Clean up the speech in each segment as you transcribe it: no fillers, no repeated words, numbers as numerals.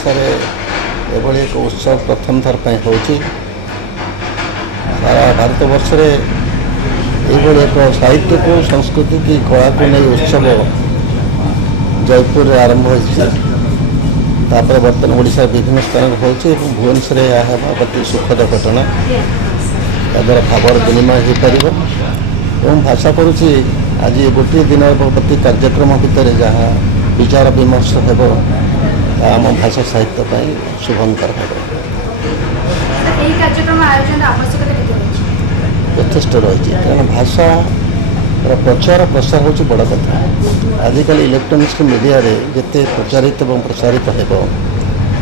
ओडिशा रे एभली एक उत्सव प्रथम थर पर होची सारा भारत वर्ष रे एभली एक साहित्य को संस्कृति की कला को नहीं उत्सव जयपुर रे आरंभ होइछि तापर बर्तमान ओडिशा विभिन्न स्थान होइछि भुवनेश्वर यह अति सुखद घटना याद्वारा भावर विनिमय हो पार एवं भाषा करुँची आज गोटे दिन प्रति कार्यक्रम भितर जहाँ विचार विमर्श हो आम भाषा साहित्य पर शुभंकर हो यथेष रही कारण भाषा प्रचार प्रसार हूँ बड़ कथा आजिकल इलेक्ट्रोनिक्स मीडिया रे जिते प्रचारित और प्रसारित हो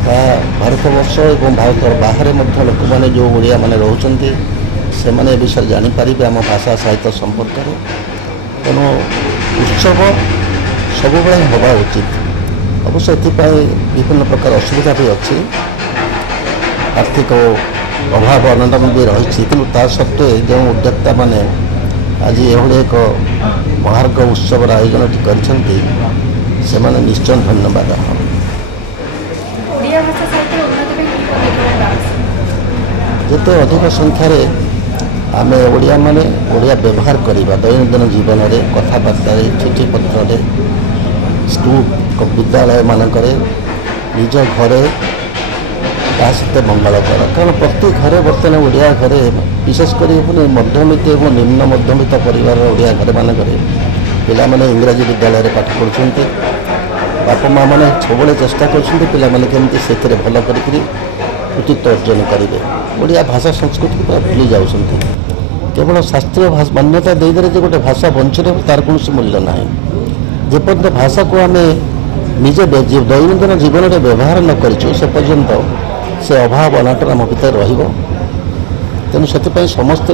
भारत वर्ष और भारत बाहर लोक मैंने जो ओडिया मैंने रोचते से मैंने विषय जानीपारे आम भाषा साहित्य संपर्क में तेणु उत्सव सब हवा उचित अवश्य एपाई विभिन्न प्रकार असुविधा भी अच्छी आर्थिक अभाव अनटन भी रही कि सत्वे जो उद्योक्ता मैंने आज ये एक महार्घ उत्सव आयोजन कर निश्चय धन्यवाद जिते अधिक संख्यार आम ओडिया माने ओडिया व्यवहार करवा दैनंदिन जीवन में कथबार्ता चिठी पत्र स्कूल विद्यालय मानक निज घरे सहित मंगलकर कारण प्रति घरे बर्तमान ओडिया घरे विशेषकर मध्यमित और निम्न मध्यमित परिवार ओडिया घर मानक पिलामाने इंग्राजी विद्यालय में पाठ पढ़ुंट बापा माँ मैंने सब चेष्टा करमती से भल कर कृतित्व अर्जन करेंगे ओडिया भाषा संस्कृति पूरा भूली जाऊँगी केवल शास्त्रीय मान्यता देदेले जो गोटे भाषा बंचने तार कौन मूल्य ना जेपर्यंत भाषा को आम निजे दैनंदिन जीवन में व्यवहार न करूँ से पर्यंत से अभाव अनाटन आम भर रेणु से समस्त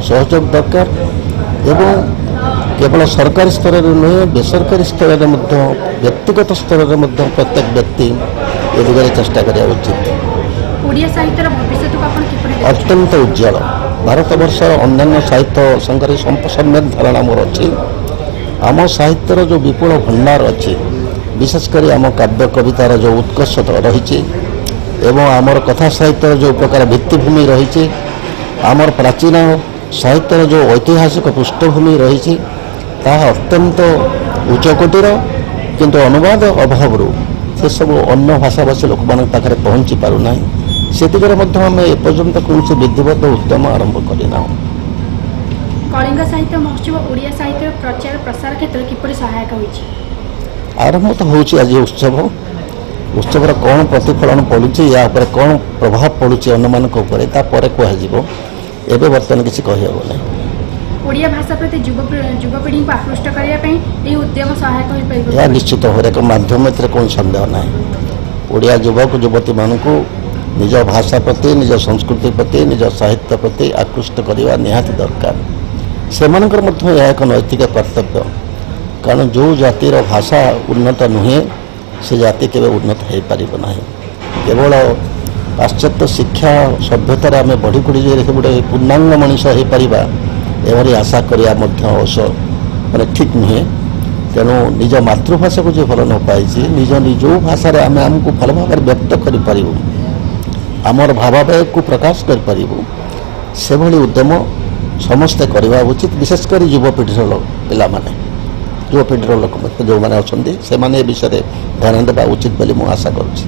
सहयोग दरकार एवं केवल सरकारी स्तर में नुहे बेसरकारी स्तर में व्यक्तिगत स्तर में प्रत्येक व्यक्ति ए दिगरे चेष्टा करा उचित अत्यंत उज्जवल भारत वर्ष अन्य साहित्य संघ सम्यक धारणा मोर अच्छी आम साहित्यर जो विपुल भंडार अच्छी विशेषकर आम काव्य कवितार जो उत्कर्ष रही एवं आमर कथा साहित्यर जो प्रकार भित्तिभूमि रही आमर प्राचीन साहित्यर जो ऐतिहासिक पृष्ठभूमि रही अत्यंत उच्चकोटीर किंतु अनुवाद अभाव से सब अन्य भाषाभाषी लोक मान पाखे पहुँची पारना से दिगरे आम एपर्यंत कौन विधिवत उद्यम आरंभ करना कलिंग साहित्य महोत्सव ओडिया साहित्य प्रचार प्रसार क्षेत्र किपरि सहायक होइछि आरंभ तो होछि आज उत्सवर कौन प्रतिफलन पड़ुछि या ऊपर कौन प्रभाव पड़ुछि अन्य मानक ऊपर तापर कहजिवो एबे वर्तमान किछि कहिबो नै ओडिया भाषा प्रति युवपीढ़ी को आकृष्ट करने ये उद्यम सहायक हो पाइबो या निश्चित भाव एक माध्यम में कौन सन्देह ना ओडिया युवक युवती मानक निज भाषा प्रति निज संस्कृति प्रति निज साहित्य प्रति आकृष्ट करवा निहाती दरकार से एक नैतिक कर्तव्य कारण जो जातिर भाषा उन्नत नुहे से जाति केवे उन्नत हो पार ना केवल पाश्चात्य शिक्षा सभ्यतार आम बढ़ी बढ़ी गोटे पूर्णांग मनीष हो पार एवरी आशा करिया माने ठीक नुहे तेणु निज मातृभाषा को जो भल न पाई निज जो भाषा आम आमको भल भाव व्यक्त करूँ आमर भावावेग को प्रकाश करूँ से भली उद्यम समस्ते करवा उचित विशेषकर युवपीढ़ीर पिलामाने युवपीढ़ीर लोक जो मैंने अच्छा से विषय ध्यान देवा उचित बोली आशा करुँच।